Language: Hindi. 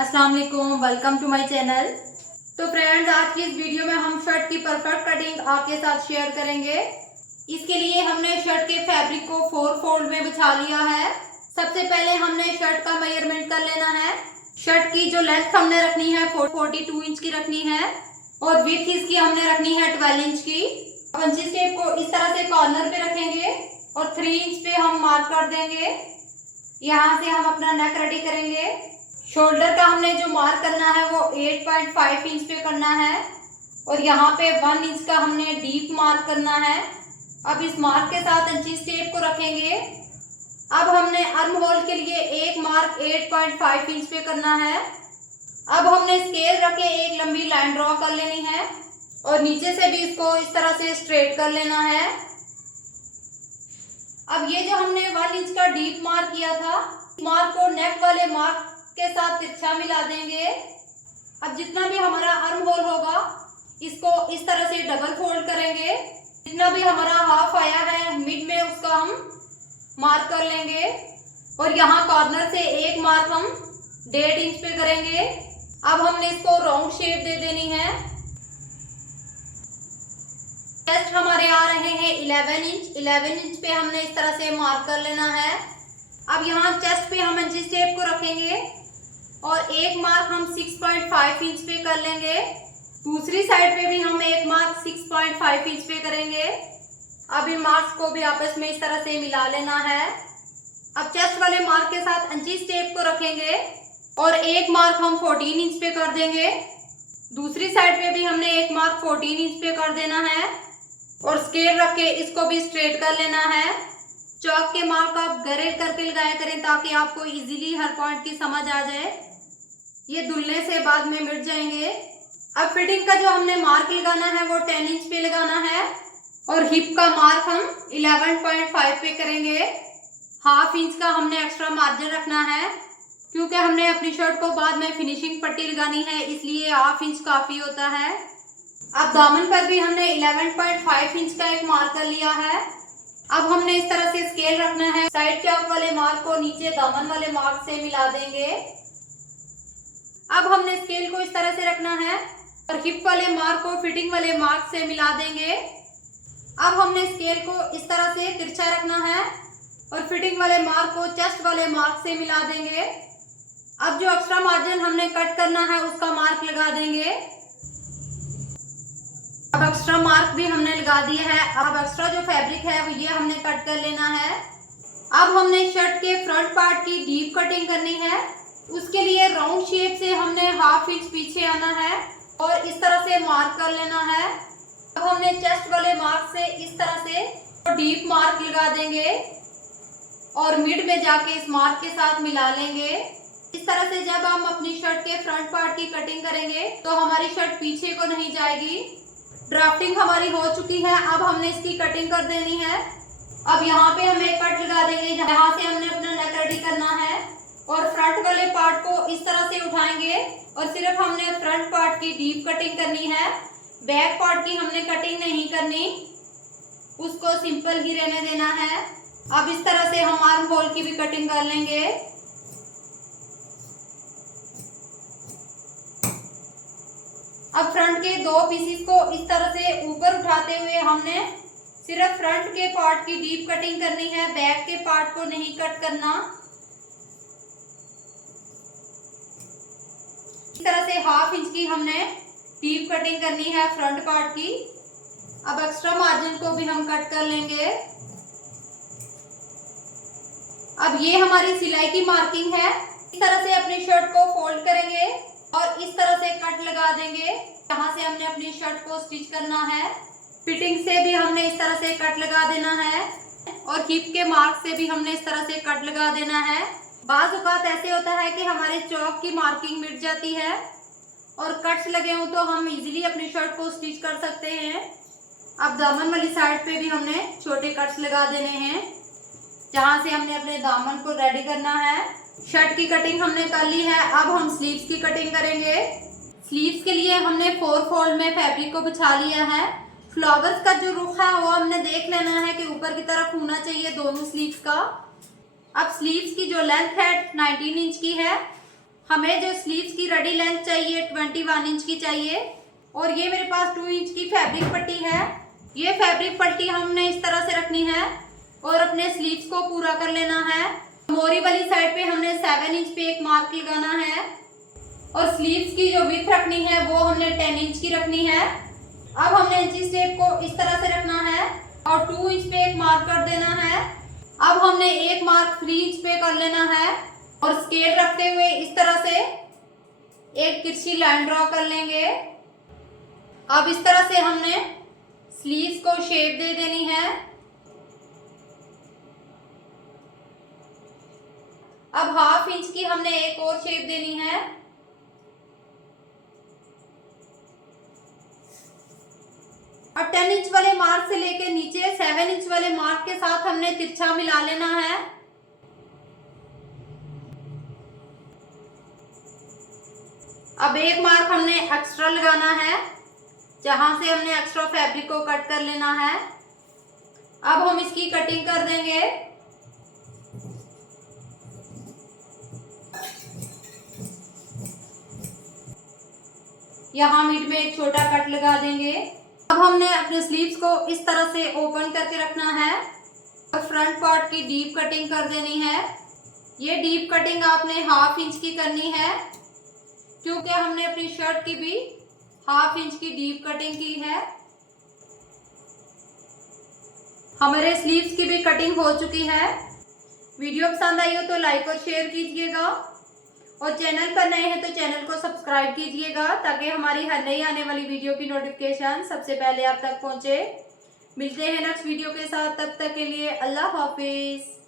अस्सलाम वालेकुम, वेलकम टू माय चैनल। तो फ्रेंड्स, आज की इस वीडियो में हम शर्ट की परफेक्ट कटिंग आपके साथ शेयर करेंगे। इसके लिए हमने शर्ट के फैब्रिक को 4 फोल्ड में बिछा लिया है। सबसे पहले हमने शर्ट का मेजरमेंट कर लेना है। शर्ट की जो लेंथ हमने रखनी है 42 इंच की रखनी है और विड्थ इसकी हमने रखनी है 12 इंच की। पंची टेप को इस तरह से कॉर्नर पे रखेंगे और 3 इंच पे हम मार्क कर देंगे। यहाँ से हम अपना नेक रेडी करेंगे। शोल्डर का हमने जो मार्क करना है वो 8.5 इंच पे करना है और यहाँ पे 1 इंच का हमने डीप मार्क करना है। अब इस मार्क के साथ इंची टेप को रखेंगे। अब हमने आर्म होल के लिए एक मार्क 8.5 इंच पे करना है। अब हमने स्केल रख के एक लंबी लाइन ड्रॉ कर लेनी है और नीचे से भी इसको इस तरह से स्ट्रेट कर लेना है। अब ये जो हमने 1 इंच का डीप मार्क किया था, मार्क को नेक वाले मार्क के साथ तिरछा मिला देंगे। अब जितना भी हमारा आर्म होल होगा इसको इस तरह से डबल फोल्ड करेंगे। जितना भी हमारा हाफ आया है मिड में उसका हम मार्क कर लेंगे और यहाँ कॉर्नर से एक मार्क हम 1.5 इंच पे करेंगे। अब हमने इसको राउंड शेप दे देनी है। चेस्ट हमारे आ रहे हैं 11 इंच पे हमने इस तरह से मार्क कर लेना है। अब यहाँ चेस्ट पे हम इंची टेप को रखेंगे और एक मार्क हम 6.5 इंच पे कर लेंगे। दूसरी साइड पे भी हम एक मार्क 6.5 इंच पे करेंगे। अब इन मार्क्स को भी आपस में इस तरह से मिला लेना है। अब चेस्ट वाले मार्क के साथ इंची टेप को रखेंगे और एक मार्क हम 14 इंच पे कर देंगे। दूसरी साइड पे भी हमने एक मार्क 14 इंच पे कर देना है और स्केल रख के इसको भी स्ट्रेट कर लेना है। चौक के मार्क आप ग्रेड करके लगाया करें ताकि आपको इजीली हर पॉइंट की समझ आ जाए। ये धुलने से बाद में मिट जाएंगे। अब फिटिंग का जो हमने मार्क लगाना है वो 10 इंच पे लगाना है और हिप का मार्क हम 11.5 पे करेंगे। हाफ इंच का हमने एक्स्ट्रा मार्जिन रखना है क्योंकि हमने अपनी शर्ट को बाद में फिनिशिंग पट्टी लगानी है, इसलिए हाफ इंच काफी होता है। अब दामन पर भी हमने 11.5 इंच का एक मार्क कर लिया है। अब हमने इस तरह से स्केल रखना है। साइड चौक वाले मार्क को नीचे दामन वाले मार्क से मिला देंगे। अब हमने स्केल को इस तरह से रखना है और हिप वाले मार्क को फिटिंग वाले मार्क से मिला देंगे। अब हमने स्केल को इस तरह से तिरछा रखना है और फिटिंग वाले मार्क को चेस्ट वाले मार्क से मिला देंगे। अब जो एक्स्ट्रा मार्जिन हमने कट करना है उसका मार्क लगा देंगे। अब एक्स्ट्रा मार्क भी हमने लगा दिया है। अब एक्स्ट्रा जो फैब्रिक है वो ये हमने कट कर लेना है। अब हमने शर्ट के फ्रंट पार्ट की डीप कटिंग करनी है। उसके लिए राउंड शेप से हमने हाफ इंच पीछे आना है और इस तरह से मार्क कर लेना है। अब हमने चेस्ट वाले मार्क से इस तरह से डीप मार्क लगा देंगे और मिड में जाके इस मार्क के साथ मिला लेंगे। इस तरह से जब हम अपनी शर्ट के फ्रंट पार्ट की कटिंग करेंगे तो हमारी शर्ट पीछे को नहीं जाएगी। ड्राफ्टिंग हमारी हो चुकी है। अब हमने इसकी कटिंग कर देनी है। अब यहाँ पे हम एक कट लगा देंगे जहाँ से हमने अपना नेक रेडी करना है और फ्रंट वाले पार्ट को इस तरह से उठाएंगे और सिर्फ हमने फ्रंट पार्ट की डीप कटिंग करनी है। बैक पार्ट की हमने कटिंग नहीं करनी, उसको सिंपल ही रहने देना है। अब इस तरह से हम आर्म होल की भी कटिंग कर लेंगे। अब फ्रंट के 2 पीसीस को इस तरह से ऊपर उठाते हुए हमने सिर्फ फ्रंट के पार्ट की डीप कटिंग करनी है, बैक के पार्ट को नहीं कट करना। इस तरह से हाफ इंच की हमने डीप कटिंग करनी है फ्रंट पार्ट की। अब एक्स्ट्रा मार्जिन को भी हम कट कर लेंगे। अब ये हमारी सिलाई की मार्किंग है। इस तरह से अपनी शर्ट को फोल्ड करेंगे और इस तरह से कट लगा देंगे जहाँ से हमने अपनी शर्ट को स्टिच करना है। फिटिंग से भी हमने इस तरह से कट लगा देना है और हिप के मार्क से भी हमने इस तरह से कट लगा देना है। बाज़ औक़ात ऐसे होता है कि हमारे चौक की मार्किंग मिट जाती है और कट्स लगे हों तो हम इजीली अपनी शर्ट को स्टिच कर सकते हैं। अब दामन वाली साइड पे भी हमने छोटे कट्स लगा देने हैं जहाँ से हमने अपने दामन को रेडी करना है। शर्ट की कटिंग हमने कर ली है। अब हम स्लीव्स की कटिंग करेंगे। स्लीव्स के लिए हमने 4 फोल्ड में फैब्रिक को बिछा लिया है। फ्लावर्स का जो रुख है वो हमने देख लेना है कि ऊपर की तरफ होना चाहिए दोनों स्लीव्स का। अब स्लीव्स की जो लेंथ है 19 इंच की है। हमें जो स्लीव्स की रेडी लेंथ चाहिए 21 इंच की चाहिए। और ये मेरे पास 2 इंच की फैब्रिक पट्टी है। ये फैब्रिक पट्टी हमने इस तरह से रखनी है और अपने स्लीव्स को पूरा कर लेना है। मोरी वाली साइड पे हमने 7 इंच पे एक मार्क लगाना है और स्लीव्स की जो विड्थ रखनी है वो हमने 10 इंच की रखनी है। अब हमने इंची टेप को इस तरह से रखना है और 2 इंच पे एक मार्क कर देना है। अब हमने एक मार्क 3 इंच पे कर लेना है और स्केल रखते हुए इस तरह से एक तिरछी लाइन ड्रॉ कर लेंगे। अब इस तरह से हमने स्लीव्स को शेप दे देनी है। अब 1/2 इंच की हमने एक और शेप देनी है। और 10 इंच वाले मार्क से लेके नीचे 7 इंच वाले मार्क के साथ हमने तिरछा मिला लेना है। अब एक मार्क हमने एक्स्ट्रा लगाना है, जहां से हमने एक्स्ट्रा फैब्रिक को कट कर लेना है। अब हम इसकी कटिंग कर देंगे। यहाँ मिड में एक छोटा कट लगा देंगे। अब हमने अपने स्लीव्स को इस तरह से ओपन करके रखना है और फ्रंट पार्ट की डीप कटिंग कर देनी है। ये डीप कटिंग आपने 1/2 इंच की करनी है, क्योंकि हमने अपनी शर्ट की भी 1/2 इंच की डीप कटिंग की है। हमारे स्लीव्स की भी कटिंग हो चुकी है। वीडियो पसंद आई हो तो लाइक और शेयर कीजिएगा और चैनल पर नए हैं तो चैनल को सब्सक्राइब कीजिएगा, ताकि हमारी हर नई आने वाली वीडियो की नोटिफिकेशन सबसे पहले आप तक पहुंचे। मिलते हैं नेक्स्ट वीडियो के साथ, तब तक के लिए अल्लाह हाफिज।